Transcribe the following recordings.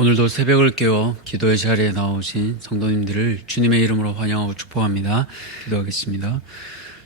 오늘도 새벽을 깨워 기도의 자리에 나오신 성도님들을 주님의 이름으로 환영하고 축복합니다. 기도하겠습니다.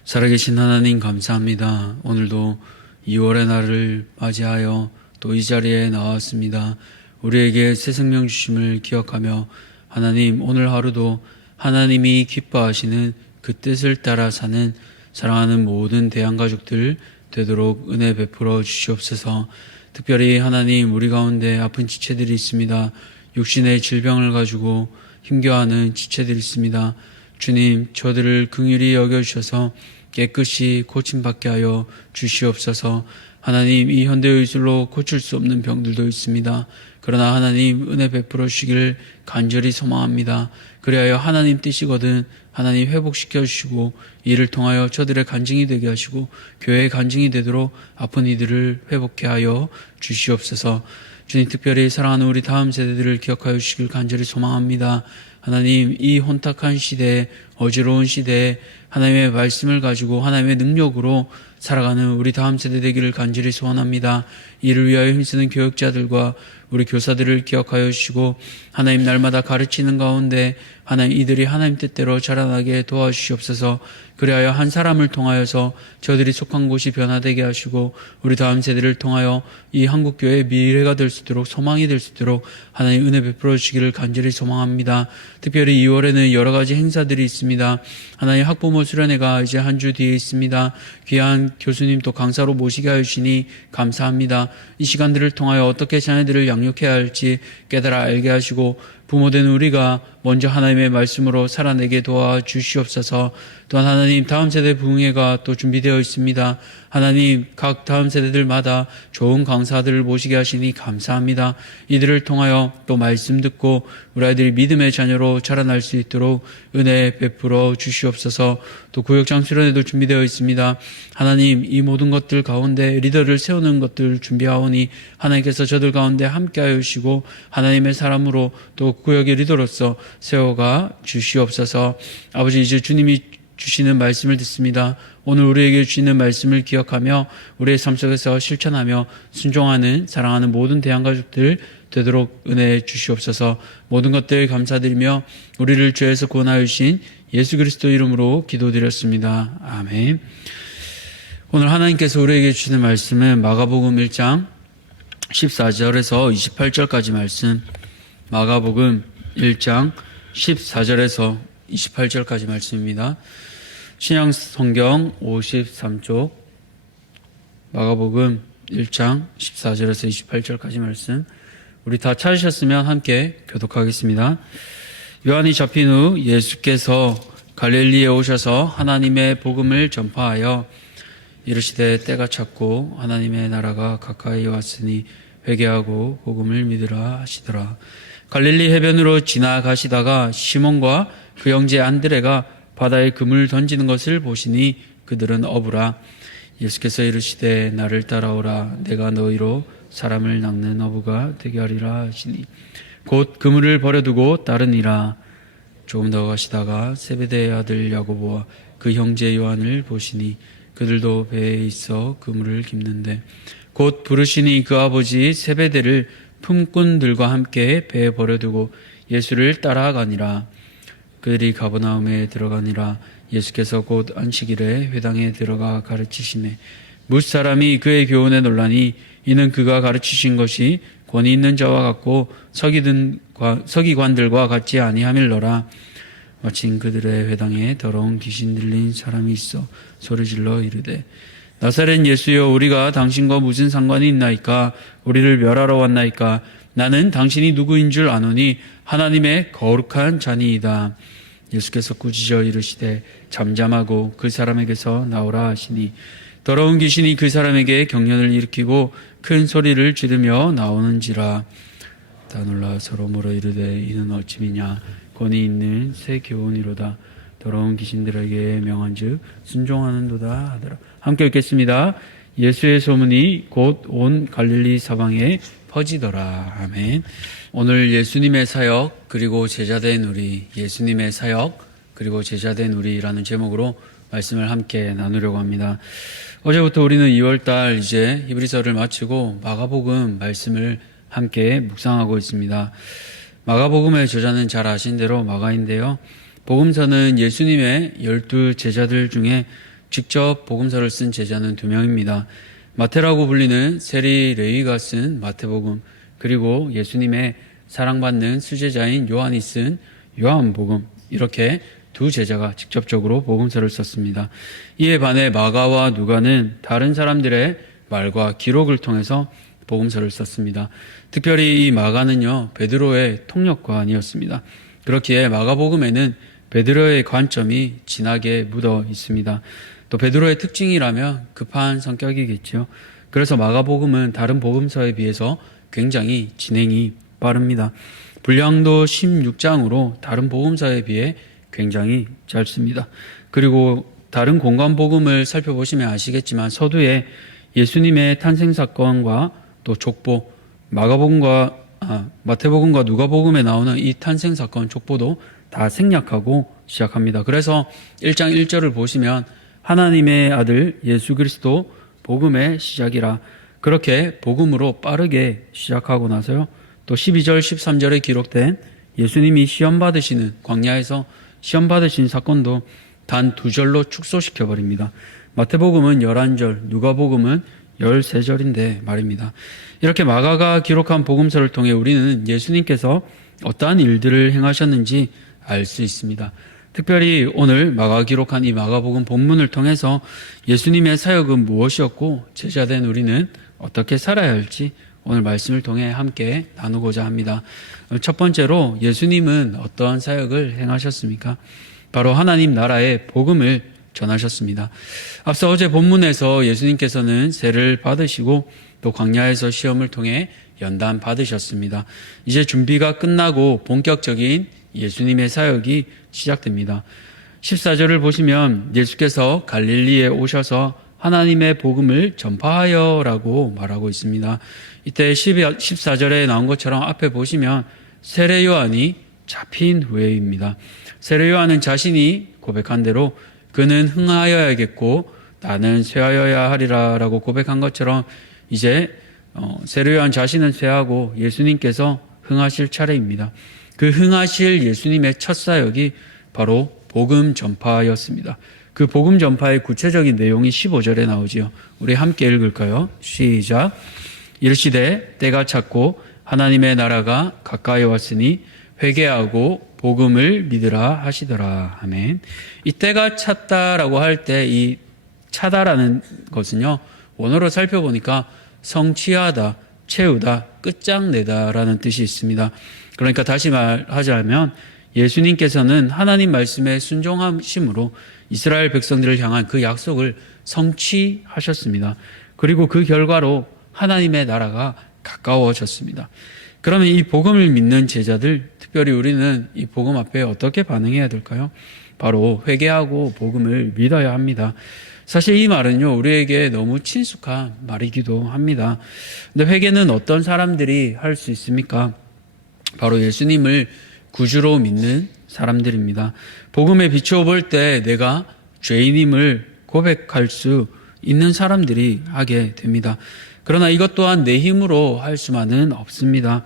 살아계신 하나님 감사합니다. 오늘도 2월의 날을 맞이하여 또 이 자리에 나왔습니다. 우리에게 새 생명 주심을 기억하며 하나님, 오늘 하루도 하나님이 기뻐하시는 그 뜻을 따라 사는 사랑하는 모든 대한가족들 되도록 은혜 베풀어 주시옵소서. 특별히 하나님, 우리 가운데 아픈 지체들이 있습니다. 육신의 질병을 가지고 힘겨워하는 지체들이 있습니다. 주님, 저들을 긍휼히 여겨주셔서 깨끗이 고침받게 하여 주시옵소서. 하나님, 이 현대의술로 고칠 수 없는 병들도 있습니다. 그러나 하나님, 은혜 베풀어 주시기를 간절히 소망합니다. 그리하여 하나님 뜻이거든 하나님 회복시켜 주시고 이를 통하여 저들의 간증이 되게 하시고 교회의 간증이 되도록 아픈 이들을 회복케 하여 주시옵소서. 주님, 특별히 사랑하는 우리 다음 세대들을 기억하여 주시길 간절히 소망합니다. 하나님, 이 혼탁한 시대에, 어지러운 시대에 하나님의 말씀을 가지고 하나님의 능력으로 살아가는 우리 다음 세대 되기를 간절히 소원합니다. 이를 위하여 힘쓰는 교육자들과 우리 교사들을 기억하여 주시고 하나님, 날마다 가르치는 가운데 하나님, 이들이 하나님 뜻대로 자라나게 도와주시옵소서. 그리하여 한 사람을 통하여서 저들이 속한 곳이 변화되게 하시고 우리 다음 세대를 통하여 이 한국교회의 미래가 될 수 있도록, 소망이 될 수 있도록 하나님 은혜 베풀어 주시기를 간절히 소망합니다. 특별히 2월에는 여러 가지 행사들이 있습니다. 하나님, 학부모 수련회가 이제 한 주 뒤에 있습니다. 귀한 교수님 또 강사로 모시게 하시니 감사합니다. 이 시간들을 통하여 어떻게 자녀들을 양육해야 할지 깨달아 알게 하시고 부모된 우리가 먼저 하나님의 말씀으로 살아내게 도와주시옵소서. 또한 하나님, 다음 세대 부흥회가 또 준비되어 있습니다. 하나님, 각 다음 세대들마다 좋은 강사들을 모시게 하시니 감사합니다. 이들을 통하여 또 말씀 듣고 우리 아이들이 믿음의 자녀로 자라날 수 있도록 은혜 베풀어 주시옵소서. 또 구역장 수련회도 준비되어 있습니다. 하나님, 이 모든 것들 가운데 리더를 세우는 것들 준비하오니 하나님께서 저들 가운데 함께하여 주시고 하나님의 사람으로 또 구역의 리더로서 세워가 주시옵소서. 아버지, 이제 주님이 주시는 말씀을 듣습니다. 오늘 우리에게 주시는 말씀을 기억하며 우리의 삶 속에서 실천하며 순종하는 사랑하는 모든 대한가족들 되도록 은혜 주시옵소서. 모든 것들 감사드리며 우리를 죄에서 구원하여 주신 예수 그리스도 이름으로 기도드렸습니다. 아멘. 오늘 하나님께서 우리에게 주시는 말씀은 마가복음 1장 14절에서 28절까지 말씀, 마가복음 1장 14절에서 28절까지 말씀입니다. 신약 성경 53쪽 마가복음 1장 14절에서 28절까지 말씀, 우리 다 찾으셨으면 함께 교독하겠습니다. 요한이 잡힌 후 예수께서 갈릴리에 오셔서 하나님의 복음을 전파하여 이르시되 때가 찼고 하나님의 나라가 가까이 왔으니 회개하고 복음을 믿으라 하시더라. 갈릴리 해변으로 지나가시다가 시몬과 그 형제 안드레가 바다에 금을 던지는 것을 보시니 그들은 어부라. 예수께서 이르시되 나를 따라오라. 내가 너희로 사람을 낚는 어부가 되게 하리라 하시니 곧 그물을 버려두고 따르니라. 조금 더 가시다가 세베대의 아들 야고보와 그 형제 요한을 보시니 그들도 배에 있어 그물을 깁는데 곧 부르시니 그 아버지 세베대를 품꾼들과 함께 배에 버려두고 예수를 따라가니라. 그들이 가버나움에 들어가니라. 예수께서 곧 안식일에 회당에 들어가 가르치시매 무사람이 그의 교훈에 놀라니 이는 그가 가르치신 것이 권위 있는 자와 같고 서기관들과 같지 아니함일러라. 마침 그들의 회당에 더러운 귀신 들린 사람이 있어 소리질러 이르되 나사렛 예수여, 우리가 당신과 무슨 상관이 있나이까? 우리를 멸하러 왔나이까? 나는 당신이 누구인 줄 아노니 하나님의 거룩한 자니이다. 예수께서 꾸짖어 이르시되 잠잠하고 그 사람에게서 나오라 하시니 더러운 귀신이 그 사람에게 경련을 일으키고 큰 소리를 지르며 나오는지라. 다 놀라 서로 물어 이르되 이는 어찌미냐? 권위 있는 새 교훈이로다. 더러운 귀신들에게 명한즉 순종하는도다 하더라. 함께 읽겠습니다. 예수의 소문이 곧 온 갈릴리 사방에 퍼지더라. 아멘. 오늘 예수님의 사역 그리고 제자된 우리, 예수님의 사역 그리고 제자된 우리라는 제목으로 말씀을 함께 나누려고 합니다. 어제부터 우리는 2월달 이제 히브리서를 마치고 마가복음 말씀을 함께 묵상하고 있습니다. 마가복음의 저자는 잘 아신 대로 마가인데요. 복음서는 예수님의 12 제자들 중에 직접 복음서를 쓴 제자는 2명입니다. 마태라고 불리는 세리 레위가 쓴 마태복음, 그리고 예수님의 사랑받는 수제자인 요한이 쓴 요한복음, 이렇게 두 제자가 직접적으로 복음서를 썼습니다. 이에 반해 마가와 누가는 다른 사람들의 말과 기록을 통해서 복음서를 썼습니다. 특별히 이 마가는요, 베드로의 통역관이었습니다. 그렇기에 마가복음에는 베드로의 관점이 진하게 묻어 있습니다. 또 베드로의 특징이라면 급한 성격이겠죠. 그래서 마가복음은 다른 복음서에 비해서 굉장히 진행이 빠릅니다. 분량도 16장으로 다른 복음서에 비해 굉장히 짧습니다. 그리고 다른 공관복음을 살펴보시면 아시겠지만 서두에 예수님의 탄생 사건과 또 족보, 마태복음과 누가복음에 나오는 이 탄생 사건 족보도 다 생략하고 시작합니다. 그래서 1장 1절을 보시면 하나님의 아들 예수 그리스도 복음의 시작이라, 그렇게 복음으로 빠르게 시작하고 나서요, 또 12절 13절에 기록된 예수님이 시험 받으시는 광야에서 시험 받으신 사건도 단 2절로 축소시켜 버립니다. 마태복음은 11절, 누가복음은 13절인데 말입니다. 이렇게 마가가 기록한 복음서를 통해 우리는 예수님께서 어떠한 일들을 행하셨는지 알 수 있습니다. 특별히 오늘 마가가 기록한 이 마가복음 본문을 통해서 예수님의 사역은 무엇이었고 제자된 우리는 어떻게 살아야 할지 오늘 말씀을 통해 함께 나누고자 합니다. 첫 번째로 예수님은 어떠한 사역을 행하셨습니까? 바로 하나님 나라의 복음을 전하셨습니다. 앞서 어제 본문에서 예수님께서는 세를 받으시고 또 광야에서 시험을 통해 연단 받으셨습니다. 이제 준비가 끝나고 본격적인 예수님의 사역이 시작됩니다. 14절을 보시면 예수께서 갈릴리에 오셔서 하나님의 복음을 전파하여라고 말하고 있습니다. 이때 14절에 나온 것처럼 앞에 보시면 세례 요한이 잡힌 후에입니다. 세례 요한은 자신이 고백한 대로 그는 흥하여야겠고 나는 쇠하여야 하리라 라고 고백한 것처럼 이제 세례 요한 자신은 쇠하고 예수님께서 흥하실 차례입니다. 그 흥하실 예수님의 첫 사역이 바로 복음 전파였습니다. 그 복음 전파의 구체적인 내용이 15절에 나오지요. 우리 함께 읽을까요? 시작. 이르시되 때가 찼고 하나님의 나라가 가까이 왔으니 회개하고 복음을 믿으라 하시더라. 아멘. 이 때가 찼다라고 할 때 이 차다라는 것은요, 원어로 살펴보니까 성취하다, 채우다, 끝장내다라는 뜻이 있습니다. 그러니까 다시 말하자면 예수님께서는 하나님 말씀에 순종하심으로 이스라엘 백성들을 향한 그 약속을 성취하셨습니다. 그리고 그 결과로 하나님의 나라가 가까워졌습니다. 그러면 이 복음을 믿는 제자들, 특별히 우리는 이 복음 앞에 어떻게 반응해야 될까요? 바로 회개하고 복음을 믿어야 합니다. 사실 이 말은요, 우리에게 너무 친숙한 말이기도 합니다. 근데 회개는 어떤 사람들이 할 수 있습니까? 바로 예수님을 구주로 믿는 사람들입니다. 복음에 비추어 볼 때 내가 죄인임을 고백할 수 있는 사람들이 하게 됩니다. 그러나 이것 또한 내 힘으로 할 수만은 없습니다.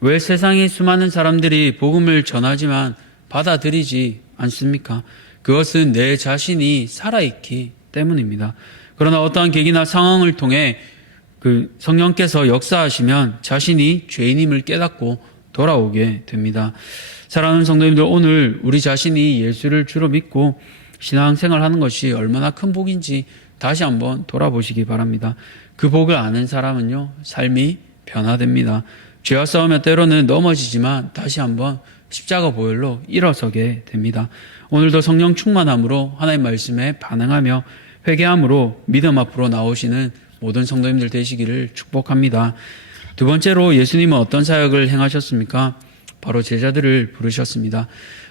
왜 세상의 수많은 사람들이 복음을 전하지만 받아들이지 않습니까? 그것은 내 자신이 살아있기 때문입니다. 그러나 어떠한 계기나 상황을 통해 그 성령께서 역사하시면 자신이 죄인임을 깨닫고 돌아오게 됩니다. 사랑하는 성도님들, 오늘 우리 자신이 예수를 주로 믿고 신앙생활하는 것이 얼마나 큰 복인지 다시 한번 돌아보시기 바랍니다. 그 복을 아는 사람은요, 삶이 변화됩니다. 죄와 싸우며 때로는 넘어지지만 다시 한번 십자가 보혈로 일어서게 됩니다. 오늘도 성령 충만함으로 하나님 말씀에 반응하며 회개함으로 믿음 앞으로 나오시는 모든 성도님들 되시기를 축복합니다. 두 번째로 예수님은 어떤 사역을 행하셨습니까? 바로 제자들을 부르셨습니다.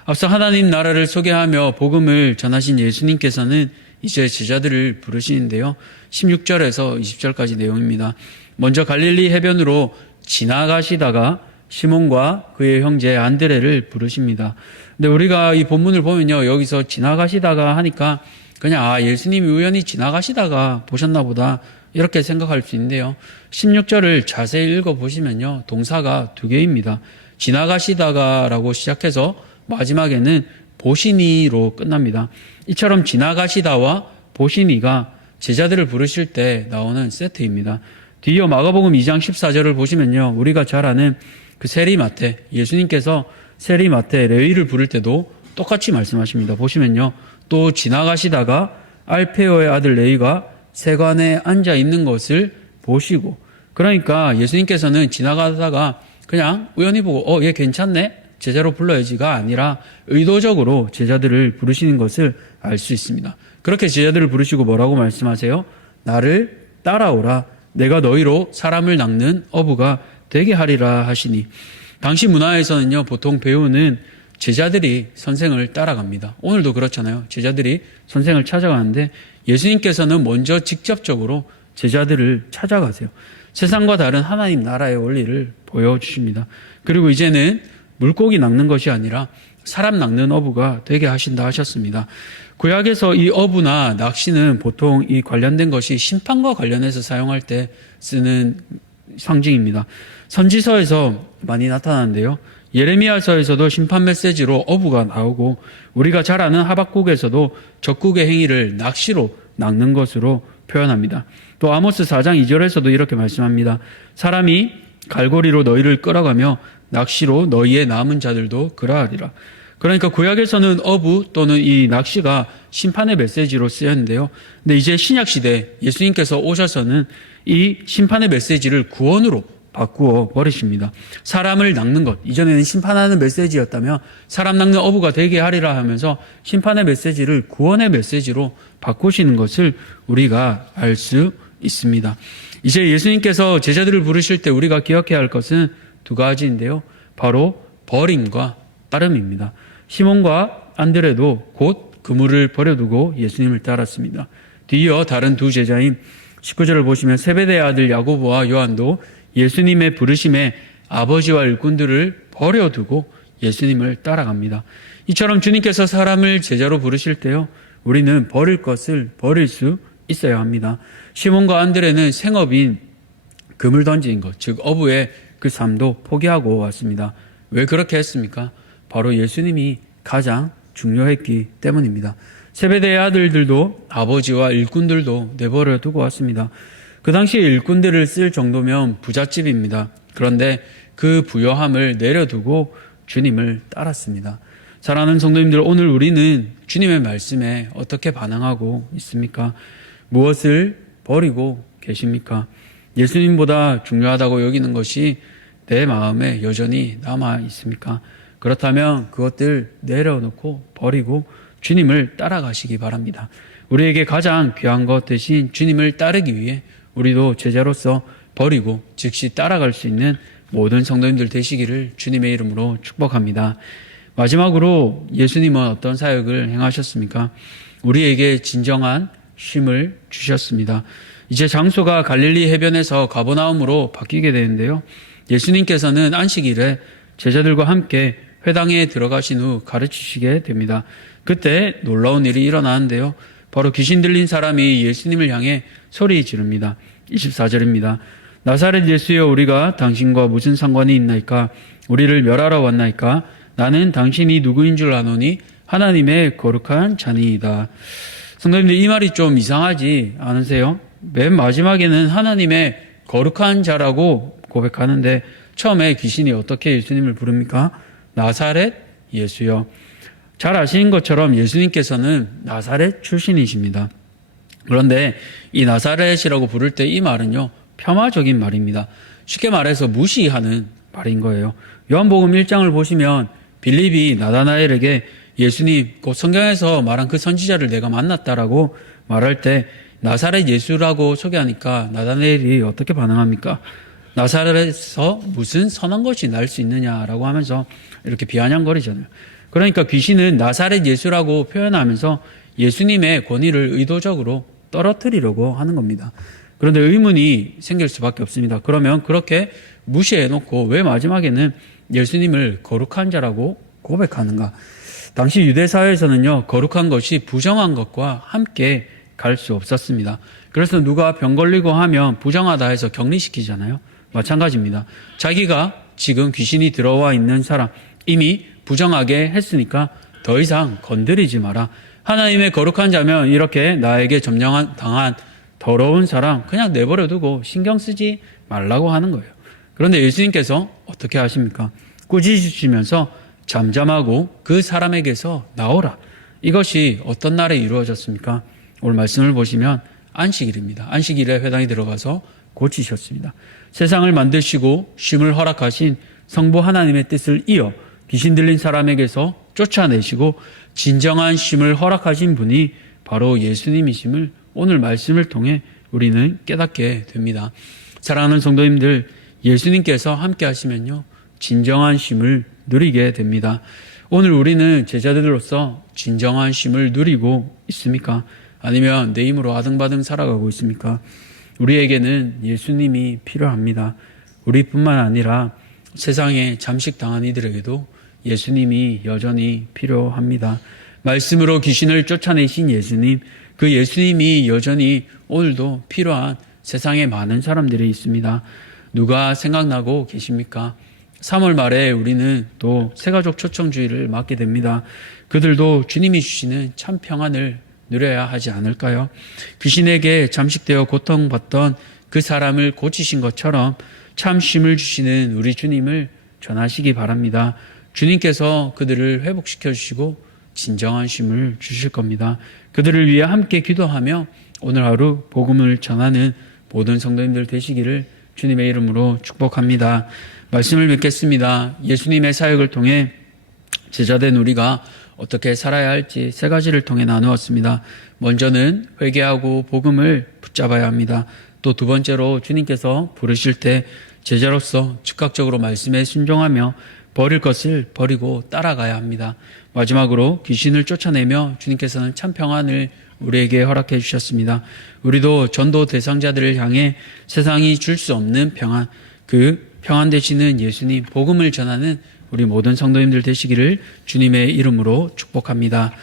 앞서 하나님 나라를 소개하며 복음을 전하신 예수님께서는 이제 제자들을 부르시는데요. 16절에서 20절까지 내용입니다. 먼저 갈릴리 해변으로 지나가시다가 시몬과 그의 형제 안드레를 부르십니다. 근데 우리가 이 본문을 보면요, 여기서 지나가시다가 하니까 그냥 예수님이 우연히 지나가시다가 보셨나 보다 이렇게 생각할 수 있는데요. 16절을 자세히 읽어보시면요. 동사가 두 개입니다. 지나가시다가라고 시작해서 마지막에는 보시니로 끝납니다. 이처럼 지나가시다와 보시니가 제자들을 부르실 때 나오는 세트입니다. 뒤이어 마가복음 2장 14절을 보시면요. 우리가 잘 아는 그 세리마태, 예수님께서 세리마태 레위를 부를 때도 똑같이 말씀하십니다. 보시면요. 또 지나가시다가 알페오의 아들 레위가 세관에 앉아 있는 것을 보시고, 그러니까 예수님께서는 지나가다가 그냥 우연히 보고 얘 괜찮네? 제자로 불러야지가 아니라 의도적으로 제자들을 부르시는 것을 알 수 있습니다. 그렇게 제자들을 부르시고 뭐라고 말씀하세요? 나를 따라오라. 내가 너희로 사람을 낚는 어부가 되게 하리라 하시니. 당시 문화에서는요, 보통 배우는 제자들이 선생을 따라갑니다. 오늘도 그렇잖아요. 제자들이 선생을 찾아가는데 예수님께서는 먼저 직접적으로 제자들을 찾아가세요. 세상과 다른 하나님 나라의 원리를 보여주십니다. 그리고 이제는 물고기 낚는 것이 아니라 사람 낚는 어부가 되게 하신다 하셨습니다. 구약에서 이 어부나 낚시는 보통 이 관련된 것이 심판과 관련해서 사용할 때 쓰는 상징입니다. 선지서에서 많이 나타나는데요. 예레미야서에서도 심판 메시지로 어부가 나오고, 우리가 잘 아는 하박국에서도 적국의 행위를 낚시로 낚는 것으로 표현합니다. 또 아모스 4장 2절에서도 이렇게 말씀합니다. 사람이 갈고리로 너희를 끌어가며 낚시로 너희의 남은 자들도 그러하리라. 그러니까 구약에서는 어부 또는 이 낚시가 심판의 메시지로 쓰였는데요. 근데 이제 신약시대 예수님께서 오셔서는 이 심판의 메시지를 구원으로 바꾸어 버리십니다. 사람을 낚는 것, 이전에는 심판하는 메시지였다면 사람 낚는 어부가 되게 하리라 하면서 심판의 메시지를 구원의 메시지로 바꾸시는 것을 우리가 알 수 있습니다. 이제 예수님께서 제자들을 부르실 때 우리가 기억해야 할 것은 두 가지인데요. 바로 버림과 따름입니다. 시몬과 안드레도 곧 그물을 버려두고 예수님을 따랐습니다. 뒤이어 다른 두 제자인 19절을 보시면 세베대의 아들 야고보와 요한도 예수님의 부르심에 아버지와 일꾼들을 버려두고 예수님을 따라갑니다. 이처럼 주님께서 사람을 제자로 부르실 때요, 우리는 버릴 것을 버릴 수 있어야 합니다. 시몬과 안드레는 생업인 그물 던지는 것, 즉 어부의 그 삶도 포기하고 왔습니다. 왜 그렇게 했습니까? 바로 예수님이 가장 중요했기 때문입니다. 세베대의 아들들도 아버지와 일꾼들도 내버려 두고 왔습니다. 그 당시에 일꾼들을 쓸 정도면 부잣집입니다. 그런데 그 부요함을 내려두고 주님을 따랐습니다. 사랑하는 성도님들, 오늘 우리는 주님의 말씀에 어떻게 반응하고 있습니까? 무엇을 버리고 계십니까? 예수님보다 중요하다고 여기는 것이 내 마음에 여전히 남아 있습니까? 그렇다면 그것들 내려놓고 버리고 주님을 따라가시기 바랍니다. 우리에게 가장 귀한 것 대신 주님을 따르기 위해 우리도 제자로서 버리고 즉시 따라갈 수 있는 모든 성도님들 되시기를 주님의 이름으로 축복합니다. 마지막으로 예수님은 어떤 사역을 행하셨습니까? 우리에게 진정한 쉼을 주셨습니다. 이제 장소가 갈릴리 해변에서 가버나움으로 바뀌게 되는데요. 예수님께서는 안식일에 제자들과 함께 회당에 들어가신 후 가르치시게 됩니다. 그때 놀라운 일이 일어나는데요. 바로 귀신 들린 사람이 예수님을 향해 소리 지릅니다. 24절입니다. 나사렛 예수여, 우리가 당신과 무슨 상관이 있나이까? 우리를 멸하러 왔나이까? 나는 당신이 누구인 줄 아노니 하나님의 거룩한 자니이다. 성도님들, 이 말이 좀 이상하지 않으세요? 맨 마지막에는 하나님의 거룩한 자라고 고백하는데 처음에 귀신이 어떻게 예수님을 부릅니까? 나사렛 예수여. 잘 아시는 것처럼 예수님께서는 나사렛 출신이십니다. 그런데 이 나사렛이라고 부를 때 이 말은요, 폄하적인 말입니다. 쉽게 말해서 무시하는 말인 거예요. 요한복음 1장을 보시면 빌립이 나다나엘에게 예수님, 곧 성경에서 말한 그 선지자를 내가 만났다라고 말할 때 나사렛 예수라고 소개하니까 나다나엘이 어떻게 반응합니까? 나사렛에서 무슨 선한 것이 날 수 있느냐라고 하면서 이렇게 비아냥거리잖아요. 그러니까 귀신은 나사렛 예수라고 표현하면서 예수님의 권위를 의도적으로 떨어뜨리려고 하는 겁니다. 그런데 의문이 생길 수밖에 없습니다. 그러면 그렇게 무시해놓고 왜 마지막에는 예수님을 거룩한 자라고 고백하는가? 당시 유대사회에서는요, 거룩한 것이 부정한 것과 함께 갈 수 없었습니다. 그래서 누가 병 걸리고 하면 부정하다 해서 격리시키잖아요. 마찬가지입니다. 자기가 지금 귀신이 들어와 있는 사람 이미 부정하게 했으니까 더 이상 건드리지 마라. 하나님의 거룩한 자면 이렇게 나에게 점령당한 더러운 사람 그냥 내버려 두고 신경 쓰지 말라고 하는 거예요. 그런데 예수님께서 어떻게 하십니까? 꾸짖으시면서 잠잠하고 그 사람에게서 나오라. 이것이 어떤 날에 이루어졌습니까? 오늘 말씀을 보시면 안식일입니다. 안식일에 회당에 들어가서 고치셨습니다. 세상을 만드시고 쉼을 허락하신 성부 하나님의 뜻을 이어 귀신 들린 사람에게서 쫓아내시고 진정한 쉼을 허락하신 분이 바로 예수님이심을 오늘 말씀을 통해 우리는 깨닫게 됩니다. 사랑하는 성도님들, 예수님께서 함께 하시면요 진정한 쉼을 누리게 됩니다. 오늘 우리는 제자들로서 진정한 쉼을 누리고 있습니까? 아니면 내 힘으로 아등바등 살아가고 있습니까? 우리에게는 예수님이 필요합니다. 우리뿐만 아니라 세상에 잠식당한 이들에게도 예수님이 여전히 필요합니다. 말씀으로 귀신을 쫓아내신 예수님, 그 예수님이 여전히 오늘도 필요한 세상에 많은 사람들이 있습니다. 누가 생각나고 계십니까? 3월 말에 우리는 또 새가족 초청주의를 맞게 됩니다. 그들도 주님이 주시는 참 평안을 누려야 하지 않을까요? 귀신에게 잠식되어 고통받던 그 사람을 고치신 것처럼 참 쉼을 주시는 우리 주님을 전하시기 바랍니다. 주님께서 그들을 회복시켜 주시고 진정한 쉼을 주실 겁니다. 그들을 위해 함께 기도하며 오늘 하루 복음을 전하는 모든 성도님들 되시기를 주님의 이름으로 축복합니다. 말씀을 맺겠습니다. 예수님의 사역을 통해 제자된 우리가 어떻게 살아야 할지 세 가지를 통해 나누었습니다. 먼저는 회개하고 복음을 붙잡아야 합니다. 또 두 번째로 주님께서 부르실 때 제자로서 즉각적으로 말씀에 순종하며 버릴 것을 버리고 따라가야 합니다. 마지막으로 귀신을 쫓아내며 주님께서는 참 평안을 우리에게 허락해 주셨습니다. 우리도 전도 대상자들을 향해 세상이 줄 수 없는 평안, 그 평안 되시는 예수님, 복음을 전하는 우리 모든 성도님들 되시기를 주님의 이름으로 축복합니다.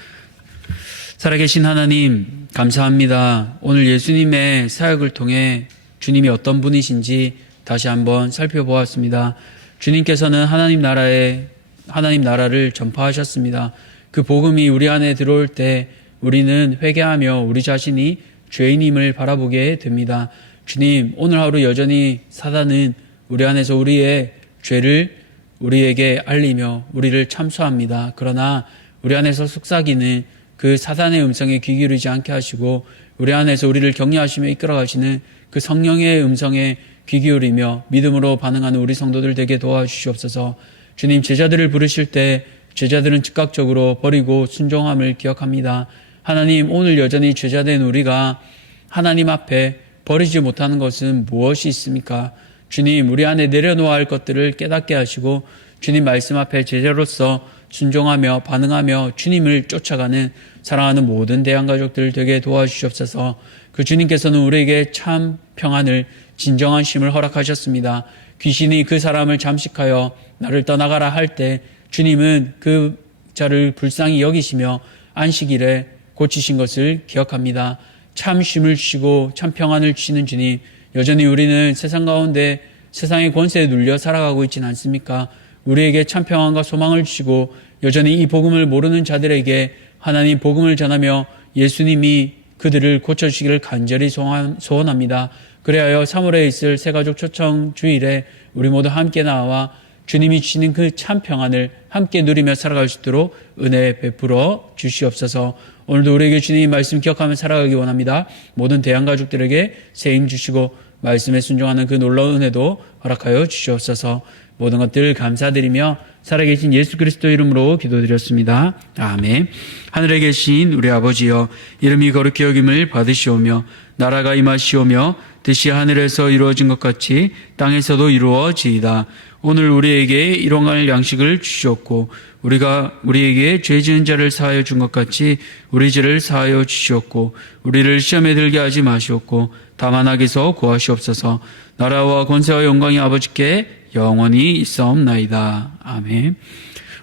살아계신 하나님, 감사합니다. 오늘 예수님의 사역을 통해 주님이 어떤 분이신지 다시 한번 살펴보았습니다. 주님께서는 하나님 나라를 전파하셨습니다. 그 복음이 우리 안에 들어올 때 우리는 회개하며 우리 자신이 죄인임을 바라보게 됩니다. 주님, 오늘 하루 여전히 사단은 우리 안에서 우리의 죄를 우리에게 알리며 우리를 참소합니다. 그러나 우리 안에서 속삭이는 그 사단의 음성에 귀 기울이지 않게 하시고 우리 안에서 우리를 격려하시며 이끌어가시는 그 성령의 음성에 귀 기울이며 믿음으로 반응하는 우리 성도들 되게 도와주시옵소서. 주님, 제자들을 부르실 때 제자들은 즉각적으로 버리고 순종함을 기억합니다. 하나님, 오늘 여전히 제자된 우리가 하나님 앞에 버리지 못하는 것은 무엇이 있습니까? 주님, 우리 안에 내려놓아야 할 것들을 깨닫게 하시고 주님 말씀 앞에 제자로서 순종하며 반응하며 주님을 쫓아가는 사랑하는 모든 대한가족들 되게 도와주시옵소서. 그 주님께서는 우리에게 참 평안을 진정한 쉼을 허락하셨습니다. 귀신이 그 사람을 잠식하여 나를 떠나가라 할 때 주님은 그 자를 불쌍히 여기시며 안식일에 고치신 것을 기억합니다. 참 쉼을 주시고 참 평안을 주시는 주님, 여전히 우리는 세상 가운데 세상의 권세에 눌려 살아가고 있지는 않습니까? 우리에게 참 평안과 소망을 주시고 여전히 이 복음을 모르는 자들에게 하나님 복음을 전하며 예수님이 그들을 고쳐주시기를 간절히 소원합니다. 그래야 3월에 있을 새가족 초청 주일에 우리 모두 함께 나와 주님이 주시는 그 참 평안을 함께 누리며 살아갈 수 있도록 은혜 베풀어 주시옵소서. 오늘도 우리에게 주님의 말씀 기억하며 살아가기 원합니다. 모든 대한가족들에게 새 힘 주시고 말씀에 순종하는 그 놀라운 은혜도 허락하여 주시옵소서. 모든 것들 감사드리며 살아계신 예수 그리스도 이름으로 기도드렸습니다. 아멘. 하늘에 계신 우리 아버지여, 이름이 거룩히 여김을 받으시오며 나라가 임하시오며 뜻이 하늘에서 이루어진 것 같이 땅에서도 이루어지이다. 오늘 우리에게 일용할 양식을 주시옵고 우리에게 죄 지은 자를 사하여 준 것 같이 우리 죄를 사하여 주시옵고 우리를 시험에 들게 하지 마시옵고 다만 악에서 구하시옵소서. 나라와 권세와 영광이 아버지께 영원히 있사옵나이다. 아멘.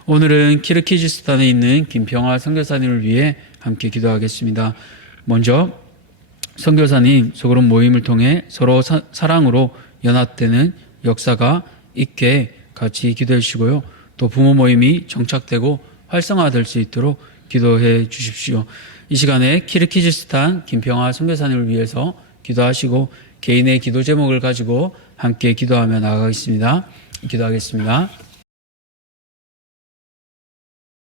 오늘은 키르기즈스탄에 있는 김평화 선교사님을 위해 함께 기도하겠습니다. 먼저 선교사님 소그룹 모임을 통해 서로 사랑으로 연합되는 역사가 있게 같이 기도해 주시고요. 또 부모 모임이 정착되고 활성화될 수 있도록 기도해 주십시오. 이 시간에 키르기즈스탄 김평화 선교사님을 위해서 기도하시고 개인의 기도 제목을 가지고 함께 기도하며 나아가겠습니다. 기도하겠습니다.